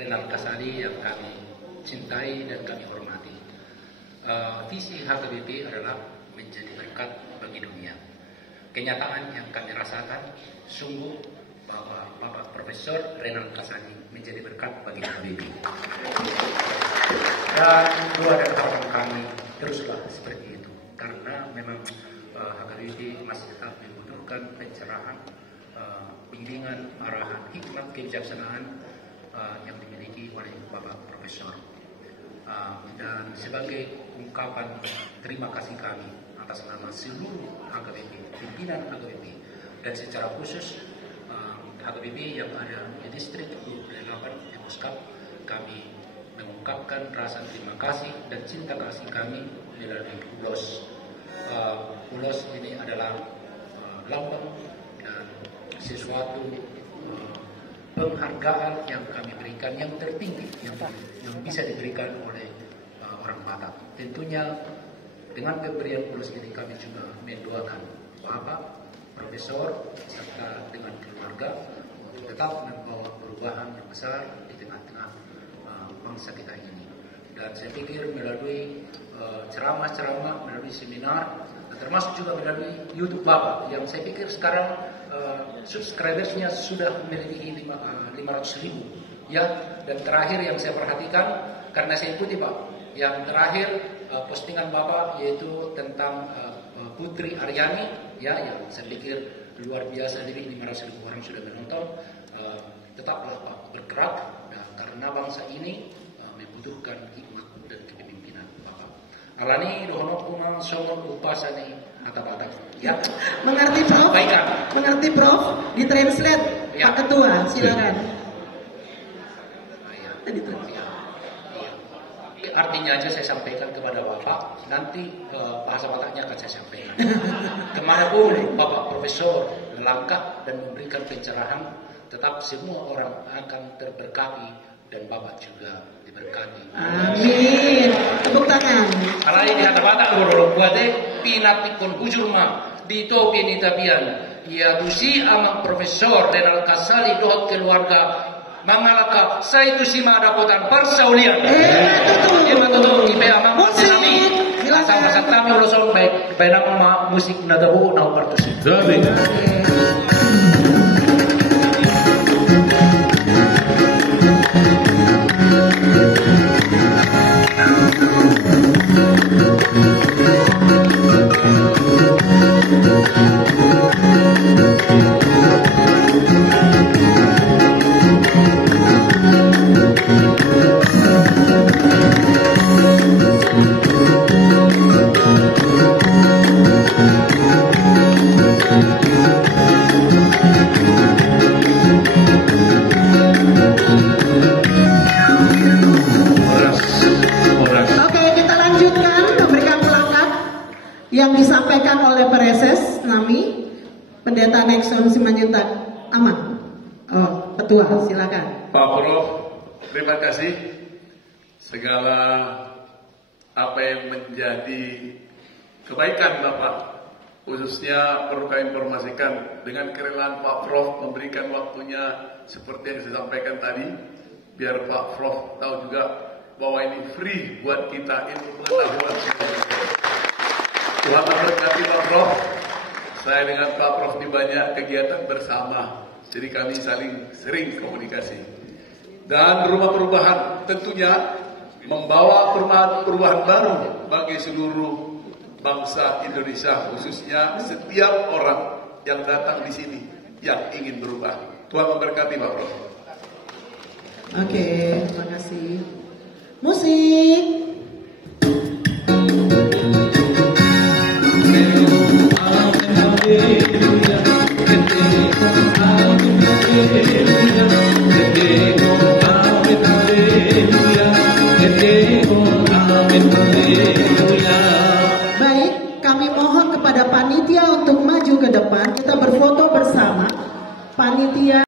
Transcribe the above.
Renal Kasali yang kami cintai dan kami hormati. Visi HKBP adalah menjadi berkat bagi dunia. Kenyataan yang kami rasakan sungguh bahwa Bapak Profesor Renal Kasali menjadi berkat bagi HKBP. Dan doa dan harapan kami teruslah seperti itu, karena memang HKBP masih tetap membutuhkan pencerahan, bimbingan, arahan, hikmat, kebijaksanaan yang dimiliki oleh Bapak Profesor. Dan sebagai ungkapan terima kasih kami atas nama seluruh HKBP, pimpinan HKBP, dan secara khusus HKBP yang ada di distrik 28 yang Muskap, kami mengungkapkan rasa terima kasih dan cinta kasih kami melalui ulos. Ulos ini adalah lambang dan sesuatu penghargaan yang kami berikan yang tertinggi yang bisa diberikan oleh orang Batak. Tentunya dengan pemberian ulos ini kami juga mendoakan Bapak Profesor serta dengan keluarga untuk tetap membawa perubahan yang besar di tengah-tengah bangsa kita ini. Dan saya pikir melalui ceramah-ceramah, melalui seminar, termasuk juga melalui YouTube Bapak yang saya pikir sekarang subscribersnya sudah melebihi 500.000 ya. Dan terakhir yang saya perhatikan, karena saya ikuti Pak, yang terakhir postingan Bapak yaitu tentang Putri Aryani ya, yang saya pikir luar biasa, lebih 500.000 orang sudah menonton. Tetaplah Pak bergerak, nah, karena bangsa ini membutuhkan hikmat dan kepemimpinan Bapak. Alani dohono kumang somon upasani kata Batak. Ya. Mengerti Prof? Baikkan. Mengerti Prof? Ditranslate ya. Pak Ketua, silakan. Ya. Ya. Artinya aja saya sampaikan kepada Bapak, nanti bahasa Bataknya akan saya sampaikan. Kemanapun Bapak Profesor melangkah dan memberikan pencerahan, tetap semua orang akan terberkati dan Bapak juga diberkati. Amin. Tepuk tangan. Alai di hata Batak bororo buate pinatikon hujurma di topi ni tapian. Ya busi amang Profesor Renal Kasali dohot keluarga mangalaka saya itu sima dapotan parsaulian. Tutup ipe amang kasinami. Sama-sama kami uloson baik nama musik nadabu nau partusi. Yang disampaikan oleh Pereses Nami, Pendeta Nexon Simanjuntak Aman. Oh, Ketua, silakan. Pak Prof, terima kasih. Segala apa yang menjadi kebaikan Bapak, khususnya perlu kami informasikan dengan kerelaan Pak Prof memberikan waktunya seperti yang saya sampaikan tadi, biar Pak Prof tahu juga bahwa ini free buat kita, ini pengetahuan. Tuhan memberkati Pak Prof. Saya dengan Pak Prof di banyak kegiatan bersama, jadi kami saling sering komunikasi. Dan rumah perubahan tentunya membawa perubahan baru bagi seluruh bangsa Indonesia, khususnya setiap orang yang datang di sini yang ingin berubah. Tuhan memberkati Pak Prof. Oke, terima kasih. Musik. Baik, kami mohon kepada panitia untuk maju ke depan. Kita berfoto bersama. Panitia